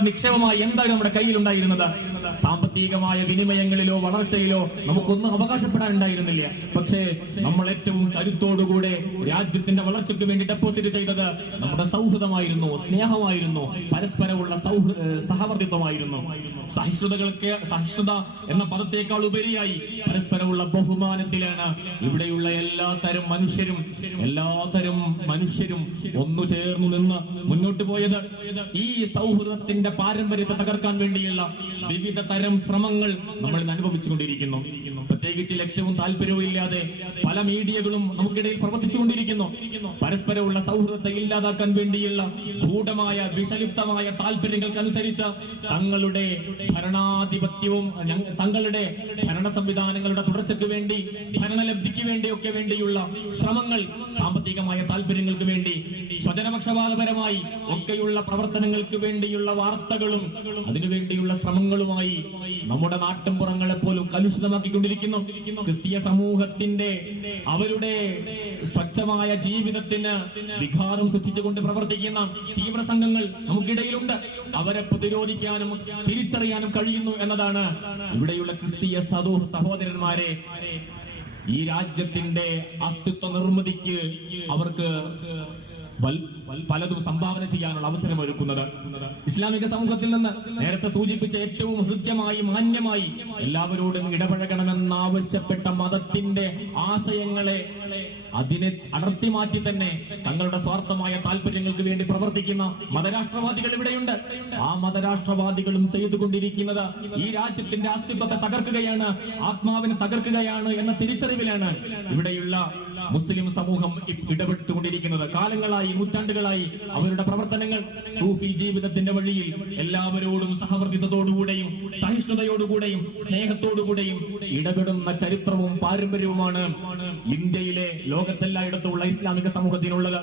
നിക്ഷേപമായി എന്താണ് നമ്മുടെ കയ്യിൽ ഉണ്ടായിരുന്നത് സാമ്പത്തികമായ വിനിമയങ്ങളിലോ വളർച്ചയിലോ നമുക്കൊന്നും അവകാശപ്പെടാൻ ഉണ്ടായിരുന്നില്ല പക്ഷേ നമ്മൾ ഏറ്റവും കരുത്തോടുകൂടെ രാജ്യത്തിന്റെ വളർച്ചയ്ക്ക് വേണ്ടി ഡെപ്പോസിറ്റ് ചെയ്തത് നമ്മുടെ സൗഹൃദമായിരുന്നു സ്നേഹമായിരുന്നു പരസ്പരമുള്ള സൗഹൃദ സഹവർത്തിത്വമായിരുന്നു. സഹിഷ്ണുതകൾക്ക് സഹിഷ്ണുത എന്ന പദത്തേക്കാൾ ഉപരിയായി പരസ്പരമുള്ള ബഹുമാനത്തിലാണ് ഇവിടെയുള്ള എല്ലാ തരം മനുഷ്യരും എല്ലാ തരം മനുഷ്യരും ഒന്നു ചേർന്നു നിന്ന് മുന്നോട്ട് പോയത്. ഈ സൗഹൃദത്തിന്റെ പാരമ്പര്യത്തെ തകർക്കാൻ വേണ്ടിയുള്ള വിവിധ തരം ശ്രമങ്ങൾ നമ്മൾ അനുഭവിച്ചുകൊണ്ടിരിക്കുന്നു. പ്രത്യേകിച്ച് ലക്ഷ്യവും താല്പര്യവും ഇല്ലാതെ പല മീഡിയകളും നമുക്കിടയിൽ പ്രവർത്തിച്ചുകൊണ്ടിരിക്കുന്നു. പരസ്പരമുള്ള സൗഹൃദത്തെ ഇല്ലാതാക്കാൻ വേണ്ടിയുള്ള ഗൂഢമായ വിഷലിപ്തമായ താല്പര്യങ്ങൾക്കനുസരിച്ച് തങ്ങളുടെ ഭരണാധിപത്യവും തങ്ങളുടെ ഭരണ സംവിധാനങ്ങളുടെ തുടർച്ചയ്ക്ക് വേണ്ടി ഭരണലബ്ധിക്ക് വേണ്ടിയൊക്കെ വേണ്ടിയുള്ള ശ്രമങ്ങൾ സാമ്പത്തികമായ താല്പര്യങ്ങൾക്ക് വേണ്ടി സ്വജനപക്ഷപാതപരമായി ഒക്കെയുള്ള പ്രവർത്തനങ്ങൾക്ക് വേണ്ടിയുള്ള വാർത്തകളും അതിനുവേണ്ടിയുള്ള ശ്രമങ്ങളുമായി നമ്മുടെ നാട്ടിൻപുറങ്ങളെ പോലും കലുഷിതമാക്കിക്കൊണ്ടിരിക്കുന്നു ക്രിസ്തീയ സമൂഹത്തിന്റെ അവരുടെ സ്വച്ഛമായ ജീവിതത്തിന് വികാരം സൃഷ്ടിച്ചുകൊണ്ട് പ്രവർത്തിക്കുന്ന തീവ്ര സംഘങ്ങൾ നമുക്കിടയിലുണ്ട്. അവരെ പ്രതിരോധിക്കാനും തിരിച്ചറിയാനും കഴിയുന്നു എന്നതാണ് ഇവിടെയുള്ള ക്രിസ്തീയ സദോ സഹോദരന്മാരെ. ഈ രാജ്യത്തിന്റെ അസ്തിത്വ നിർമ്മിതിക്ക് അവർക്ക് പലതും സംഭാവന ചെയ്യാനുള്ള അവസരം ഒരുക്കുന്നത്. ഇസ്ലാമിക സമൂഹത്തിൽ നിന്ന് നേരത്തെ സൂചിപ്പിച്ച ഏറ്റവും ഹൃദ്യമായി മാന്യമായി എല്ലാവരോടും ഇടപഴകണമെന്നാവശ്യപ്പെട്ട മതത്തിന്റെ ആശയങ്ങളെ അതിനെ അടർത്തി മാറ്റി തന്നെ തങ്ങളുടെ സ്വാർത്ഥമായ താല്പര്യങ്ങൾക്ക് വേണ്ടി പ്രവർത്തിക്കുന്ന മതരാഷ്ട്രവാദികൾ ഇവിടെയുണ്ട്. ആ മതരാഷ്ട്രവാദികളും ചെയ്തുകൊണ്ടിരിക്കുന്നത് ഈ രാജ്യത്തിന്റെ അസ്തിത്വത്തെ തകർക്കുകയാണ് ആത്മാവിനെ തകർക്കുകയാണ് എന്ന തിരിച്ചറിവിലാണ് ഇവിടെയുള്ള മുസ്ലിം സമൂഹം ഇടപെട്ടുകൊണ്ടിരിക്കുന്നത്. കാലങ്ങളായി നൂറ്റാണ്ടുകളായി അവരുടെ പ്രവർത്തനങ്ങൾ സൂഫി ജീവിതത്തിന്റെ വഴിയിൽ എല്ലാവരോടും സഹവർത്തിത്വത്തോടുകൂടെയും സഹിഷ്ണുതയോടുകൂടെയും സ്നേഹത്തോടുകൂടെയും ഇടപെടുന്ന ചരിത്രവും പാരമ്പര്യവുമാണ് ഇന്ത്യയിലെ ലോകത്തെല്ലായിടത്തുമുള്ള ഇസ്ലാമിക സമൂഹത്തിനുള്ളത്.